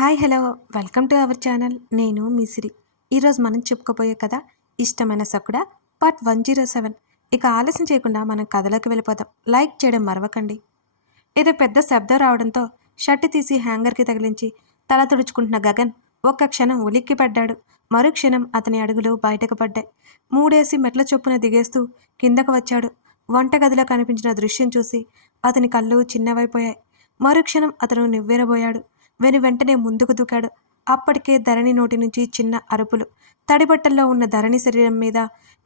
Hi hello. Welcome to our channel. నేను మిసిరి ఈరోజు మనం చెప్పుకోబోయే కథ ఇష్టమైన సకుడ పార్ట్ వన్ జీరో సెవెన్. ఇక ఆలస్యం చేయకుండా మనం కథలోకి వెళ్ళిపోదాం. లైక్ చేయడం మరవకండి. ఏదో పెద్ద శబ్దం రావడంతో షర్ట్ తీసి హ్యాంగర్కి తగిలించి తల తుడుచుకుంటున్న గగన్ ఒక్క క్షణం ఉలిక్కి పడ్డాడు. మరు క్షణం అతని అడుగులు బయటకు పడ్డాయి. మూడేసి మెట్ల చొప్పున దిగేస్తూ కిందకు వచ్చాడు. వంటగదిలో కనిపించిన దృశ్యం చూసి అతని కళ్ళు చిన్నవైపోయాయి. మరుక్షణం అతను నివ్వెరబోయాడు. వెను వెంటనే ముందుకు దూకాడు. అప్పటికే ధరణి నోటి నుంచి చిన్న అరుపులు. తడిబట్టల్లో ఉన్న ధరణి శరీరం మీద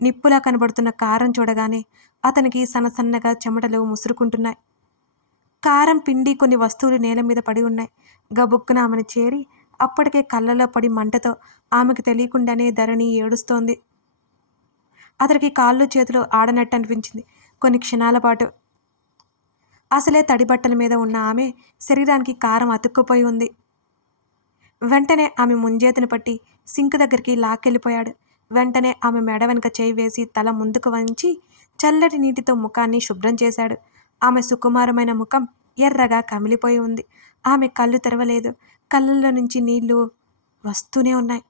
నిప్పులా కనబడుతున్న కారం చూడగానే అతనికి సన్నసన్నగా చెమటలు ముసురుకుంటున్నాయి. కారం పిండి కొన్ని వస్తువులు నేల మీద పడి ఉన్నాయి. గబుక్కున ఆమెను చేరి అప్పటికే కళ్ళలో పడి మంటతో ఆమెకు తెలియకుండానే ధరణి ఏడుస్తోంది. అతనికి కాళ్ళు చేతులు ఆడనట్టు అనిపించింది. కొన్ని క్షణాల పాటు అసలే తడిబట్టల మీద ఉన్న ఆమె శరీరానికి కారం అతుక్కుపోయి ఉంది. వెంటనే ఆమె ముంజేతిని పట్టి సింక్ దగ్గరికి లాక్కెళ్ళిపోయాడు. వెంటనే ఆమె మెడ వెనుక చేయి వేసి తల ముందుకు వంచి చల్లటి నీటితో ముఖాన్ని శుభ్రం చేశాడు. ఆమె సుకుమారమైన ముఖం ఎర్రగా కమిలిపోయి ఉంది. ఆమె కళ్ళు తెరవలేదు. కళ్ళల్లో నుంచి నీళ్ళు వస్తూనే ఉన్నాయి.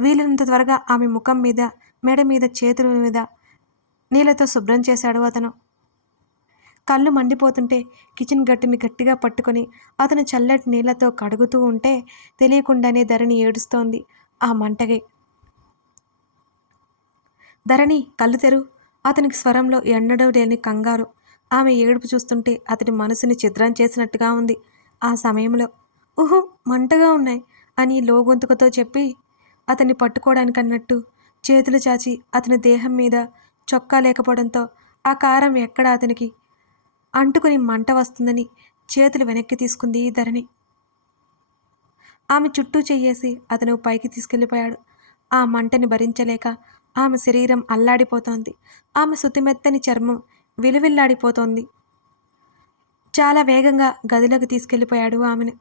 వీలైనంత త్వరగా ఆమె ముఖం మీద మెడ మీద చేతుల మీద నీళ్ళతో శుభ్రం చేశాడు అతను. కళ్ళు మండిపోతుంటే కిచెన్ గట్టుని గట్టిగా పట్టుకొని అతను చల్లటి నీళ్ళతో కడుగుతూ ఉంటే తెలియకుండానే ధరణి ఏడుస్తోంది. ఆ మంటగే. ధరణి కళ్ళు తెరు. అతనికి స్వరంలో ఎన్నడూ లేని కంగారు. ఆమె ఏడుపు చూస్తుంటే అతని మనసుని ఛిద్రం చేసినట్టుగా ఉంది. ఆ సమయంలో ఊహు మంటగా ఉన్నాయి అని లోగొంతుకతో చెప్పి అతన్ని పట్టుకోవడానికి అన్నట్టు చేతులు చాచి అతని దేహం మీద చొక్కా లేకపోవడంతో ఆ కారం ఎక్కడ అతనికి అంటుకుని మంట వస్తుందని చేతులు వెనక్కి తీసుకుంది ధరణి. ఆమె చుట్టూ చెయ్యేసి అతను పైకి తీసుకెళ్ళిపోయాడు. ఆ మంటని భరించలేక ఆమె శరీరం అల్లాడిపోతోంది. ఆమె శుతిమెత్తని చర్మం విలువిల్లాడిపోతోంది. చాలా వేగంగా గదిలోకి తీసుకెళ్ళిపోయాడు ఆమెను.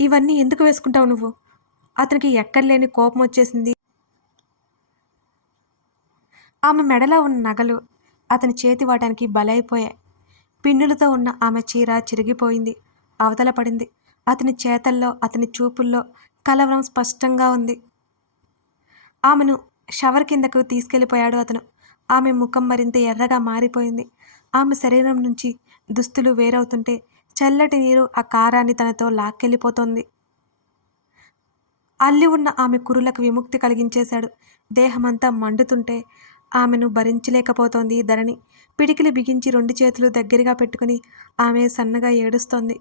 ఇవన్నీ ఎందుకు వేసుకుంటావు నువ్వు? అతనికి ఎక్కడలేని కోపం వచ్చేసింది ఆమె మెడలో ఉన్న నగలు అతని చేతి వాటానికి బలైపోయాయి పిన్నులతో ఉన్న ఆమె చీర చిరిగిపోయింది. అవతల పడింది. అతని చేతల్లో అతని చూపుల్లో కలవరం స్పష్టంగా ఉంది. ఆమెను షవర్ కిందకు తీసుకెళ్ళిపోయాడు అతను. ఆమె ముఖం మరింత ఎర్రగా మారిపోయింది. ఆమె శరీరం నుంచి దుస్తులు వేరవుతుంటే చల్లటి నీరు ఆ కారాన్ని తనతో లాక్కెళ్ళిపోతోంది. అల్లి ఉన్న ఆమె కురులకు విముక్తి కలిగించేశాడు. దేహమంతా మండుతుంటే ఆమెను భరించలేకపోతోంది ధరణి. పిడికిలి బిగించి రెండు చేతులు దగ్గరగా పెట్టుకుని ఆమె సన్నగా ఏడుస్తోంది.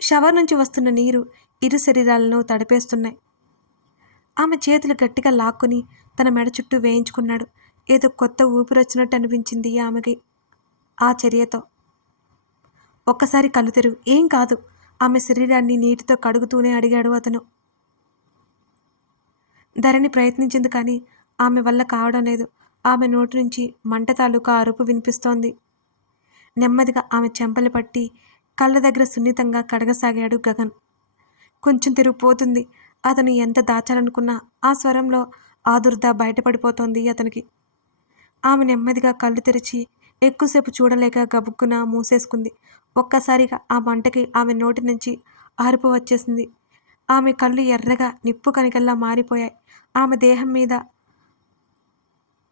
షవర్ నుంచి వస్తున్న నీరు ఇరు శరీరాలను తడిపేస్తున్నాయి. ఆమె చేతులు గట్టిగా లాక్కుని తన మెడ చుట్టూ వేయించుకున్నాడు. ఏదో కొత్త ఊపిరొచ్చినట్టు అనిపించింది ఆమెకి ఆ చర్యతో. ఒక్కసారి కళ్ళు తెరువు. ఏం కాదు ఆమె శరీరాన్ని నీటితో కడుగుతూనే అడిగాడు అతను. ధరణి ప్రయత్నించింది కానీ ఆమె వల్ల కావడం లేదు. ఆమె నోటి నుంచి మంట తాలూకా అరుపు వినిపిస్తోంది. నెమ్మదిగా ఆమె చెంపలు పట్టి కళ్ళ దగ్గర సున్నితంగా కడగసాగాడు గగన్. కొంచెం తిరిగిపోతుంది అతను ఎంత దాచాలనుకున్నా ఆ స్వరంలో ఆదుర్ద బయటపడిపోతోంది అతనికి. ఆమె నెమ్మదిగా కళ్ళు తెరిచి ఎక్కువసేపు చూడలేక గబుక్కున మూసేసుకుంది. ఒక్కసారిగా ఆ మంటకి ఆమె నోటి నుంచి అరుపు వచ్చేసింది. ఆమె కళ్ళు ఎర్రగా నిప్పు కనికల్లా మారిపోయాయి. ఆమె దేహం మీద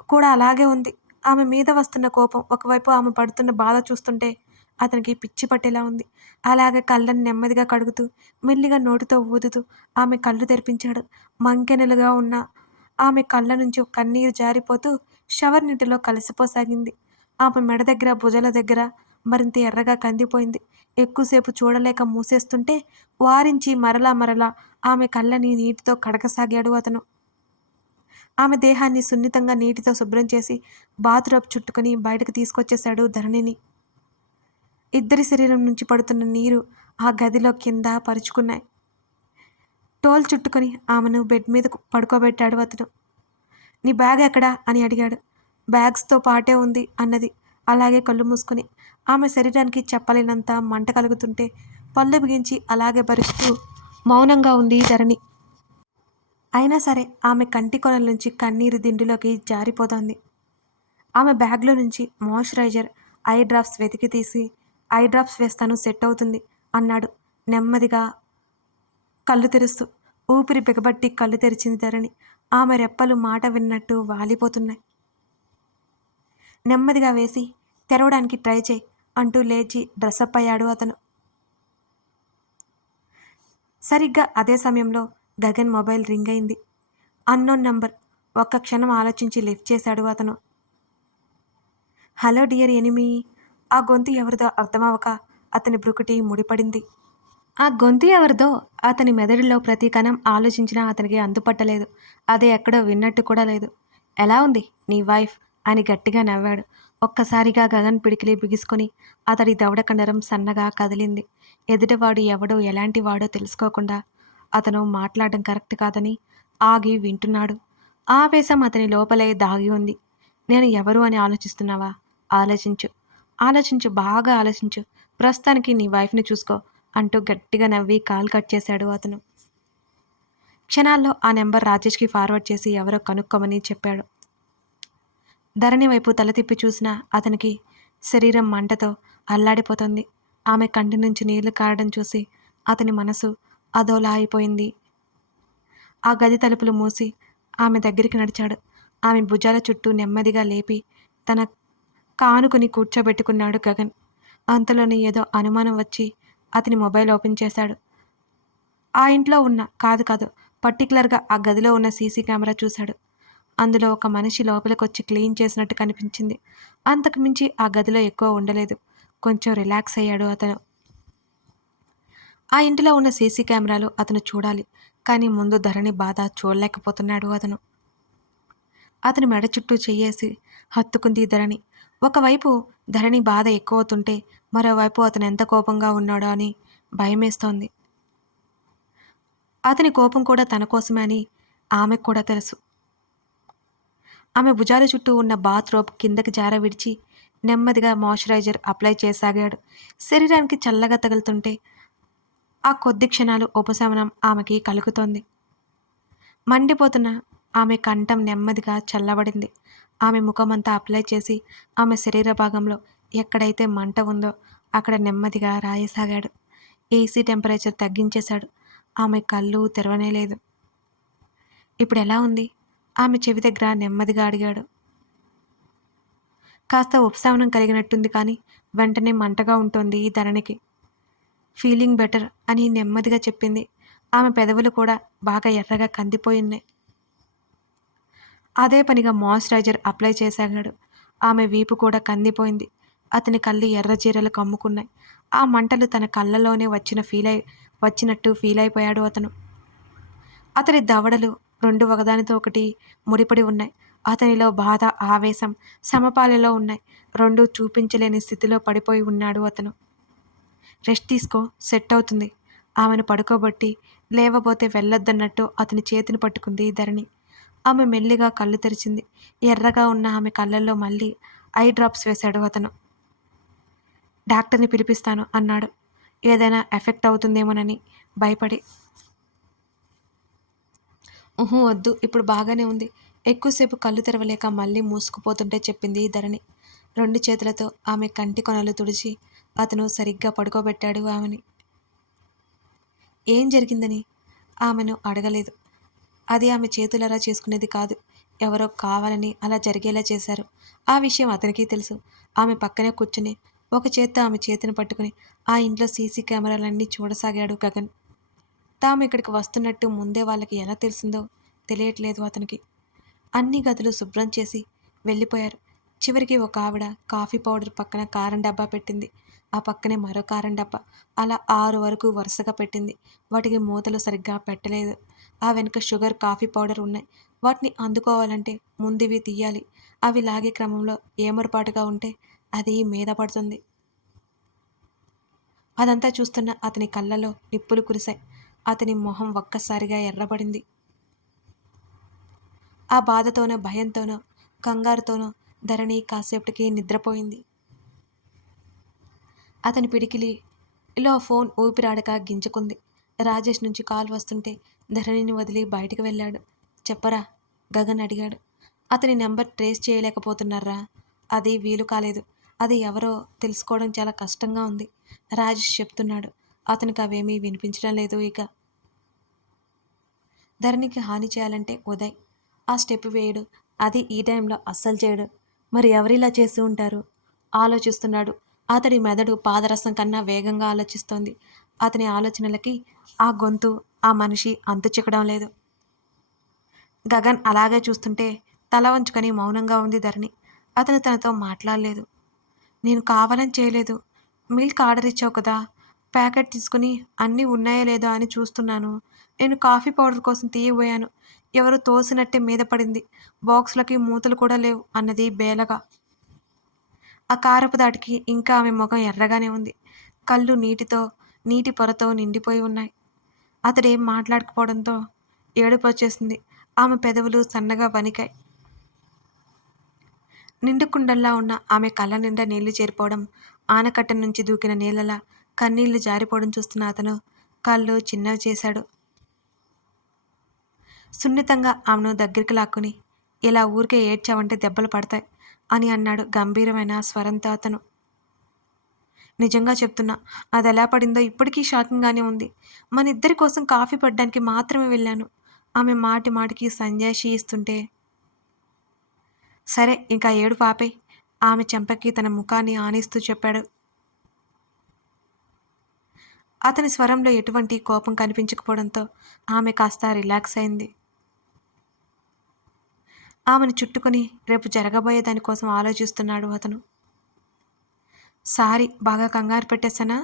కూడా అలాగే ఉంది. ఆమె మీద వస్తున్న కోపం ఒకవైపు ఆమె పడుతున్న బాధ చూస్తుంటే అతనికి పిచ్చి పట్టేలా ఉంది. అలాగే కళ్ళని నెమ్మదిగా కడుగుతూ మెల్లిగా నోటితో ఊదుతూ ఆమె కళ్ళు తెరిపించాడు. మంకెనలుగా ఉన్న ఆమె కళ్ళ నుంచి కన్నీరు జారిపోతూ షవర్ నీటిలో కలిసిపోసాగింది. ఆమె మెడ దగ్గర భుజల దగ్గర మరింత ఎర్రగా కందిపోయింది. ఎక్కువసేపు చూడలేక మూసేస్తుంటే వారించి మరలా మరలా ఆమె కళ్ళని నీటితో కడగసాగాడు అతను. ఆమె దేహాన్ని సున్నితంగా నీటితో శుభ్రం చేసి బాతురపు చుట్టుకుని బయటకు తీసుకొచ్చేశాడు ధరణిని. ఇద్దరి శరీరం నుంచి పడుతున్న నీరు ఆ గదిలో కింద పరుచుకున్నాయి. టోల్ చుట్టుకొని ఆమెను బెడ్ మీద పడుకోబెట్టాడు అతను. నీ బ్యాగ్ ఎక్కడా? అని అడిగాడు. బ్యాగ్స్తో పాటే ఉంది అన్నది. అలాగే కళ్ళు మూసుకుని ఆమె శరీరానికి చెప్పలేనంత మంట కలుగుతుంటే పళ్ళు బిగించి అలాగే భరిస్తూ మౌనంగా ఉంది ధరణి. అయినా సరే ఆమె కంటి కొనల నుంచి కన్నీరు దిండులోకి జారిపోతోంది. ఆమె బ్యాగ్లో నుంచి మాయిశ్చరైజర్ ఐ డ్రాప్స్ వెతికి తీసి ఐ డ్రాప్స్ వేస్తాను సెట్ అవుతుంది అన్నాడు నెమ్మదిగా కళ్ళు తెరుస్తూ. ఊపిరి బిగబట్టి కళ్ళు తెరిచింది ధరణి. ఆమె రెప్పలు మాట విన్నట్టు వాలిపోతున్నాయి. నెమ్మదిగా వేసి తెరవడానికి ట్రై చేయి అంటూ లేచి డ్రెస్అప్ అయ్యాడు అతను. సరిగ్గా అదే సమయంలో గగన్ మొబైల్ రింగ్ అయింది. Unknown number. ఒక్క క్షణం ఆలోచించి లిఫ్ట్ చేశాడు అతను. Hello dear enemy. ఆ గొంతు ఎవరిదో అర్థమవక అతని బ్రుకుటి ముడిపడింది. ఆ గొంతు ఎవరిదో అతని మెదడులో ప్రతి కణం ఆలోచించినా అతనికి అందుపట్టలేదు. అదే ఎక్కడో విన్నట్టు కూడా లేదు. ఎలా ఉంది నీ వైఫ్? అని గట్టిగా నవ్వాడు. ఒక్కసారిగా గగన్ పిడికిలి బిగుసుకొని అతడి దవడ కండరం సన్నగా కదిలింది. ఎదుటివాడు ఎవడో ఎలాంటి వాడో తెలుసుకోకుండా అతను మాట్లాడడం కరెక్ట్ కాదని ఆగి వింటున్నాడు. ఆవేశం అతని లోపలే దాగి ఉంది. నేను ఎవరు అని ఆలోచిస్తున్నావా? ఆలోచించు. ఆలోచించు బాగా ఆలోచించు. ప్రస్తుతానికి నీ వైఫ్ని చూసుకో అంటూ గట్టిగా నవ్వి కాల్ కట్ చేశాడు అతను. క్షణాల్లో ఆ నెంబర్ రాజేష్కి ఫార్వర్డ్ చేసి ఎవరో కనుక్కోమని చెప్పాడు. ధరణి వైపు తల తిప్పి చూసిన అతనికి శరీరం మంటతో అల్లాడిపోతుంది. ఆమె కంటి నుంచి నీళ్ళు కారడం చూసి అతని మనసు అదోలా అయిపోయింది. ఆ గది తలుపులు మూసి ఆమె దగ్గరికి నడిచాడు. ఆమె భుజాల చుట్టూ నెమ్మదిగా లేపి తన కానుకొని కూర్చోబెట్టుకున్నాడు గగన్. అంతలోనే ఏదో అనుమానం వచ్చి అతని మొబైల్ ఓపెన్ చేశాడు. ఆ ఇంట్లో ఉన్న కాదు కాదు పర్టికులర్గా ఆ గదిలో ఉన్న సీసీ కెమెరా చూశాడు. అందులో ఒక మనిషి లోపలికొచ్చి క్లీన్ చేసినట్టు కనిపించింది. అంతకుమించి ఆ గదిలో ఎక్కువ ఉండలేదు. కొంచెం రిలాక్స్ అయ్యాడు అతను. ఆ ఇంటిలో ఉన్న సీసీ కెమెరాలు అతను చూడాలి. కానీ ముందు ధరణి బాధ చూడలేకపోతున్నాడు అతను. అతని మెడ చుట్టూ చెయ్యేసి హత్తుకుంది ధరణి. ఒకవైపు ధరణి బాధ ఎక్కువ అవుతుంటే మరోవైపు అతను ఎంత కోపంగా ఉన్నాడో అని భయమేస్తోంది. అతని కోపం కూడా తన కోసమే అని ఆమెకు కూడా తెలుసు. ఆమె భుజాల చుట్టూ ఉన్న బాత్ రోబ్ కిందకి జార విడిచి నెమ్మదిగా మాయిశ్చరైజర్ అప్లై చేసాగాడు. శరీరానికి చల్లగా తగులుతుంటే ఆ కొద్ది క్షణాలు ఉపశమనం ఆమెకి కలుగుతోంది. మండిపోతున్న ఆమె కంఠం నెమ్మదిగా చల్లబడింది. ఆమె ముఖమంతా అప్లై చేసి ఆమె శరీర భాగంలో ఎక్కడైతే మంట ఉందో అక్కడ నెమ్మదిగా రాయసాగాడు. AC temperature తగ్గించేశాడు. ఆమె కళ్ళు తెరవనే లేదు. ఇప్పుడు ఎలా ఉంది? ఆమె చెవి దగ్గర నెమ్మదిగా అడిగాడు. కాస్త ఉపశమనం కలిగినట్టుంది కానీ వెంటనే మంటగా ఉంటుంది ఈ ధరణికి. ఫీలింగ్ బెటర్ అని నెమ్మదిగా చెప్పింది. ఆమె పెదవులు కూడా బాగా ఎర్రగా కందిపోయి ఉన్నాయి అదే పనిగా మాయిశ్చరైజర్ అప్లై చేసాగాడు ఆమె వీపు కూడా కందిపోయింది. అతని కళ్ళు ఎర్ర చీరలు కమ్ముకున్నాయి. ఆ మంటలు తన కళ్ళలోనే వచ్చిన ఫీల్ అయి వచ్చినట్టు ఫీల్ అయిపోయాడు అతను. అతని దవడలు రెండు ఒకదానితో ఒకటి ముడిపడి ఉన్నాయి. అతనిలో బాధ ఆవేశం సమపాలలో ఉన్నాయి. రెండు చూపించలేని స్థితిలో పడిపోయి ఉన్నాడు అతను. రెస్ట్ తీసుకో సెట్ అవుతుంది. ఆమెను పడుకోబట్టి లేవబోతే వెళ్ళొద్దన్నట్టు అతని చేతిని పట్టుకుంది ధరణి. ఆమె మెల్లిగా కళ్ళు తెరిచింది. ఎర్రగా ఉన్న ఆమె కళ్ళల్లో మళ్ళీ ఐ డ్రాప్స్ వేశాడు అతను. డాక్టర్ని పిలిపిస్తాను అన్నాడు. ఏదైనా ఎఫెక్ట్ అవుతుందేమోనని భయపడి. ఊహు వద్దు ఇప్పుడు బాగానే ఉంది. ఎక్కువసేపు కళ్ళు తెరవలేక మళ్ళీ మూసుకుపోతుంటే చెప్పింది ధరణి. రెండు చేతులతో ఆమె కంటి కొనలు తుడిచి అతను సరిగ్గా పడుకోబెట్టాడు ఆమెని. ఏం జరిగిందని? ఆమెను అడగలేదు. అది ఆమె చేతులరా చేసుకునేది కాదు. ఎవరో కావాలని అలా జరిగేలా చేశారు. ఆ విషయం అతనికి తెలుసు. ఆమె పక్కనే కూర్చుని ఒక చేత్తో ఆమె చేతిని పట్టుకుని ఆ ఇంట్లో సీసీ కెమెరాలన్నీ చూడసాగాడు గగన్. తాము ఇక్కడికి వస్తున్నట్టు ముందే వాళ్ళకి ఎలా తెలిసిందో తెలియట్లేదు అతనికి. అన్ని గదులు శుభ్రం చేసి వెళ్ళిపోయారు. చివరికి ఒక ఆవిడ కాఫీ పౌడర్ పక్కన కారం డబ్బా పెట్టింది. ఆ పక్కనే మరో కారం అలా ఆరు వరకు వరుసగా పెట్టింది. వాటికి మూతలు సరిగ్గా పెట్టలేదు. ఆ వెనుక షుగర్ కాఫీ పౌడర్ ఉన్నాయి. వాటిని అందుకోవాలంటే ముందువి తీయాలి. అవి లాగే క్రమంలో ఏమరపాటుగా ఉంటే అది మీద పడుతుంది. అదంతా చూస్తున్న అతని కళ్ళలో నిప్పులు కురిశాయి. అతని మొహం ఒక్కసారిగా ఎర్రబడింది. ఆ బాధతోనో భయంతోనో కంగారుతోనో ధరణి కాసేపటికి నిద్రపోయింది. అతని పిడికిలిలో ఫోన్ ఊపిరాడక గింజుకుంది. రాజేష్ నుంచి కాల్ వస్తుంటే ధరణిని వదిలి బయటికి వెళ్ళాడు. చెప్పరా? గగన్ అడిగాడు. అతని నెంబర్ ట్రేస్ చేయలేకపోతున్నారా? అది వీలు కాలేదు. అది ఎవరో తెలుసుకోవడం చాలా కష్టంగా ఉంది. రాజేష్ చెప్తున్నాడు. అతనికి అవేమీ వినిపించడం లేదు ఇక. ధరణికి హాని చేయాలంటే ఉదయ్. ఆ స్టెప్ వేయడు. అది ఈ టైంలో అస్సలు చేయడు. మరి ఎవరిలా చేస్తూ ఉంటారు? ఆలోచిస్తున్నాడు. అతడి మెదడు పాదరసం కన్నా వేగంగా ఆలోచిస్తోంది. అతని ఆలోచనలకి ఆ గొంతు ఆ మనిషి అంతు చిక్కడం లేదు. గగన్ అలాగే చూస్తుంటే తల వంచుకొని మౌనంగా ఉంది ధరణి. అతను తనతో మాట్లాడలేదు. నేను కావాలని చేయలేదు. మిల్క్ ఆర్డర్ ఇచ్చావు కదా. ప్యాకెట్ తీసుకుని అన్నీ ఉన్నాయో లేదో అని చూస్తున్నాను. నేను కాఫీ పౌడర్ కోసం తీయబోయాను. ఎవరు తోసినట్టే మీద పడింది. బాక్స్లకి మూతలు కూడా లేవు అన్నది బేలగా. ఆ కారపు దాటికి ఇంకా ఆమె ముఖం ఎర్రగానే ఉంది. కళ్ళు నీటితో నీటి పొరతో నిండిపోయి ఉన్నాయి. అతడేం మాట్లాడకపోవడంతో ఏడుపు వచ్చేసింది. ఆమె పెదవులు సన్నగా వణికాయి. నిండుకుండల్లా ఉన్న ఆమె కళ్ళ నిండా నీళ్ళు చేరిపోవడం ఆనకట్ట నుంచి దూకిన నీళ్ళలా కన్నీళ్ళు జారిపోవడం చూస్తున్న అతను కళ్ళు చిన్నవి చేశాడు. సున్నితంగా ఆమెను దగ్గరికి లాక్కుని ఇలా ఊరికే ఏడ్చావంటే దెబ్బలు పడతాయి. అని అన్నాడు గంభీరమైన స్వరంతో అతను. నిజంగా చెప్తున్నా అది ఎలా పడిందో ఇప్పటికీ షాకింగ్గానే ఉంది. మన ఇద్దరి కోసం కాఫీ పడ్డానికి మాత్రమే వెళ్ళాను. ఆమె మాటి మాటికి సంజాయిషి ఇస్తుంటే సరే ఇంకా ఏడు పాపే. ఆమె చెంపకి తన ముఖాన్ని ఆనిస్తూ చెప్పాడు. అతని స్వరంలో ఎటువంటి కోపం కనిపించకపోవడంతో ఆమె కాస్త రిలాక్స్ అయింది. ఆమెను చుట్టుకొని రేపు జరగబోయే దానికోసం ఆలోచిస్తున్నాడు అతను. సారీ బాగా కంగారు పెట్టేశానా?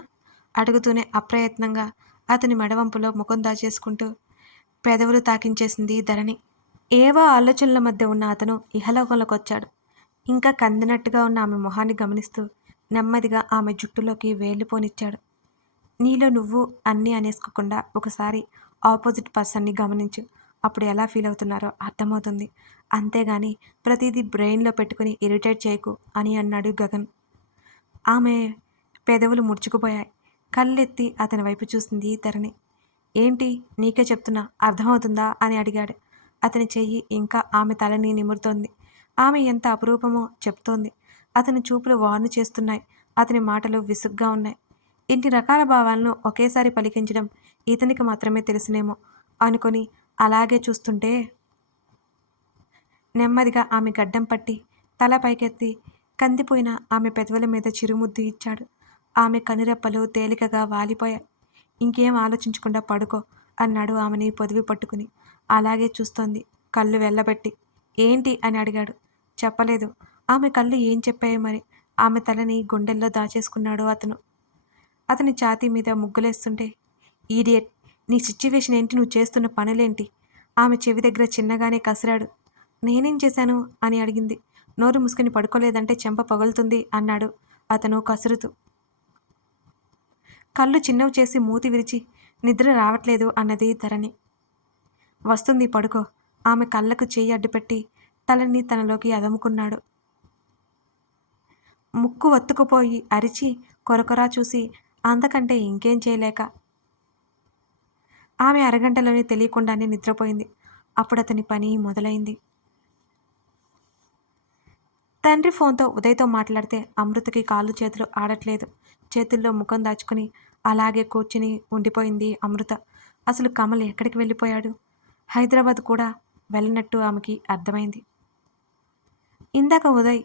అడుగుతూనే అప్రయత్నంగా అతని మెడవంపులో ముఖం దాచేసుకుంటూ పెదవులు తాకించేసింది ధరణి. ఏవో ఆలోచనల మధ్య ఉన్న అతను ఇహలోకంలోకి వచ్చాడు. ఇంకా కందినట్టుగా ఉన్న ఆమె మొహాన్ని గమనిస్తూ నెమ్మదిగా ఆమె జుట్టులోకి వేలిపోనిచ్చాడు నీలో నువ్వు అన్నీ అనేసుకోకుండా ఒకసారి ఆపోజిట్ పర్సన్ని గమనించు. అప్పుడు ఎలా ఫీల్ అవుతున్నారో అర్థమవుతుంది. అంతేగాని ప్రతిదీ బ్రెయిన్లో పెట్టుకుని ఇరిటేట్ చేయకు అని అన్నాడు గగన్. ఆమె పెదవులు ముడుచుకుపోయాయి. కళ్ళెత్తి అతని వైపు చూసింది ధరణి. ఏంటి? నీకే చెప్తున్నా. అర్థమవుతుందా? అని అడిగాడు. అతని చెయ్యి ఇంకా ఆమె తలని నిమురుతోంది. ఆమె ఎంత అపురూపమో చెప్తోంది. అతని చూపులు వార్ను చేస్తున్నాయి. అతని మాటలు విసుగ్గా ఉన్నాయి. ఇన్ని రకాల భావాలను ఒకేసారి పలికించడం ఇతనికి మాత్రమే తెలుసునేమో అనుకొని అలాగే చూస్తుంటే నెమ్మదిగా ఆమె గడ్డం పట్టి తల పైకెత్తి కందిపోయిన ఆమె పెదవుల మీద చిరుముద్దు ఇచ్చాడు. ఆమె కనురెప్పలు తేలికగా వాలిపోయాయి. ఇంకేం ఆలోచించకుండా పడుకో అన్నాడు ఆమెని పొదివి పట్టుకుని. అలాగే చూస్తోంది కళ్ళు వెళ్ళబెట్టి ఏంటి అని అడిగాడు. చెప్పలేదు. ఆమె కళ్ళు ఏం చెప్పాయో మరి? ఆమె తలని గుండెల్లో దాచేసుకున్నాడు అతను. అతని ఛాతీ మీద ముగ్గులేస్తుంటే ఈడియట్ నీ సిచ్యువేషన్ ఏంటి? నువ్వు చేస్తున్న పనులేంటి? ఆమె చెవి దగ్గర చిన్నగానే కసిరాడు. నేనేం చేశాను? అని అడిగింది. నోరు ముసుకుని పడుకోలేదంటే చెంప పగులుతుంది అన్నాడు అతను కసురుతూ. కళ్ళు చిన్నవి చేసి మూతి విరిచి నిద్ర రావట్లేదు అన్నది ధరణి. వస్తుంది పడుకో. ఆమె కళ్ళకు చేయి అడ్డుపెట్టి తలని తనలోకి అదముకున్నాడు. ముక్కు వత్తుకుపోయి అరిచి కొరకొరా చూసి అంతకంటే ఇంకేం చేయలేక. ఆమె అరగంటలోనే తెలియకుండానే నిద్రపోయింది. అప్పుడు అతని పని మొదలైంది. తండ్రి ఫోన్తో ఉదయ్తో మాట్లాడితే అమృతకి కాళ్ళు చేతులు ఆడట్లేదు. చేతుల్లో ముఖం దాచుకుని అలాగే కూర్చుని ఉండిపోయింది అమృత. అసలు కమల్ ఎక్కడికి వెళ్ళిపోయాడు? హైదరాబాద్ కూడా వెళ్ళినట్టు ఆమెకి అర్థమైంది. ఇందాక ఉదయ్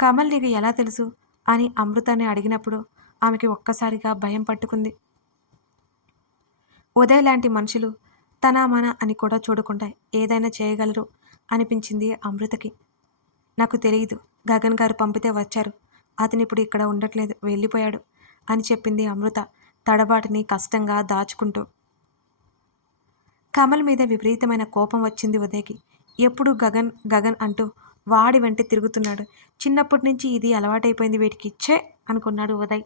కమల్ నీకు ఎలా తెలుసు? అని అమృతని అడిగినప్పుడు ఆమెకి ఒక్కసారిగా భయం పట్టుకుంది. ఉదయ్ లాంటి మనుషులు తన మన అని కూడా చూడకుండా ఏదైనా చేయగలరు అనిపించింది అమృతకి. నాకు తెలియదు గగన్ గారు పంపితే వచ్చారు. అతను ఇప్పుడు ఇక్కడ ఉండట్లేదు. వెళ్ళిపోయాడు అని చెప్పింది అమృత తడబాటుని కష్టంగా దాచుకుంటూ. కమల్ మీద విపరీతమైన కోపం వచ్చింది ఉదయ్కి. ఎప్పుడు గగన్ గగన్ అంటూ వాడి వెంట తిరుగుతున్నాడు. చిన్నప్పటి నుంచి ఇది అలవాటైపోయింది వీటికి ఇచ్చే అనుకున్నాడు ఉదయ్.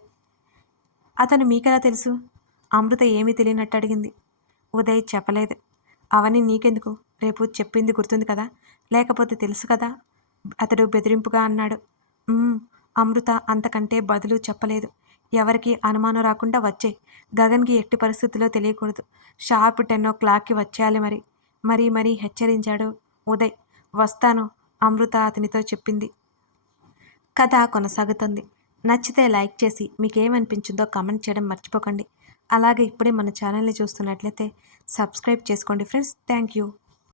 అతను మీకెలా తెలుసు? అమృత ఏమీ తెలియనట్టు అడిగింది. ఉదయ్ చెప్పలేదు. అవన్నీ నీకెందుకు? రేపు చెప్పింది గుర్తుంది కదా? లేకపోతే తెలుసు కదా? అతడు బెదిరింపుగా అన్నాడు. అమృత అంతకంటే బదులు చెప్పలేదు. ఎవరికి అనుమానం రాకుండా వచ్చే. గగన్కి ఎట్టి పరిస్థితుల్లో తెలియకూడదు. షార్ప్ టెన్ ఓ క్లాక్కి వచ్చేయాలి మరి. మరీ మరీ హెచ్చరించాడు ఉదయ్. వస్తాను అమృత అతనితో చెప్పింది. కథ కొనసాగుతుంది. నచ్చితే లైక్ చేసి మీకేమనిపించిందో కమెంట్ కామెంట్ చేయడం మర్చిపోకండి. అలాగే ఇప్పుడే మన ఛానల్ని చూస్తున్నట్లయితే సబ్స్క్రైబ్ చేసుకోండి ఫ్రెండ్స్. Thank you.